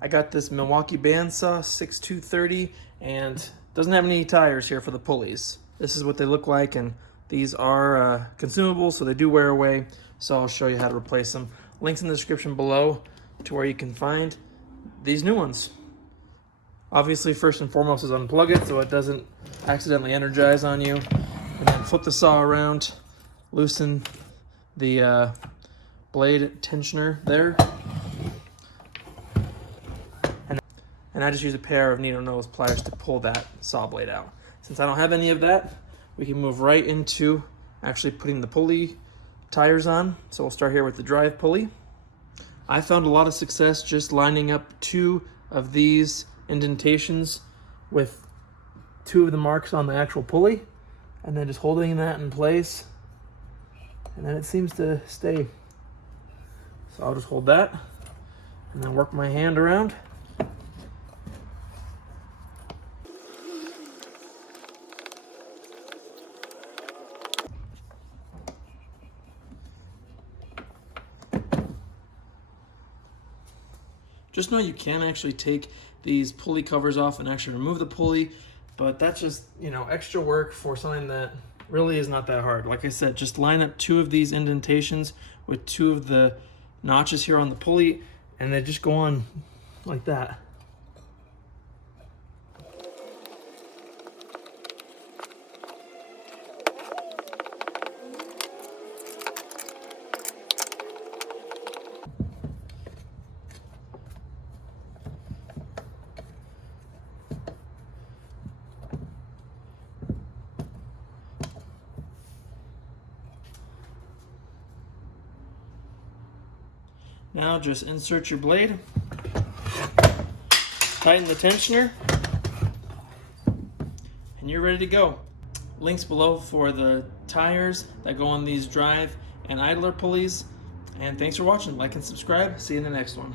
I got this Milwaukee Bandsaw 6230 and doesn't have any tires here for the pulleys. This is what they look like, and these are consumable, so they do wear away. So I'll show you how to replace them. Links in the description below to where you can find these new ones. Obviously, first and foremost is unplug it so it doesn't accidentally energize on you. And then flip the saw around, loosen the blade tensioner there. And I just use a pair of needle nose pliers to pull that saw blade out. Since I don't have any of that, we can move right into actually putting the pulley tires on. So we'll start here with the drive pulley. I found a lot of success just lining up 2 of these indentations with 2 of the marks on the actual pulley, and then just holding that in place, and then it seems to stay. So I'll just hold that and then work my hand around. Just know you can actually take these pulley covers off and actually remove the pulley, but that's just, extra work for something that really is not that hard. Like I said, just line up 2 of these indentations with 2 of the notches here on the pulley, and they just go on like that. Now just insert your blade, tighten the tensioner, and you're ready to go. Links below for the tires that go on these drive and idler pulleys. And thanks for watching. Like and subscribe. See you in the next one.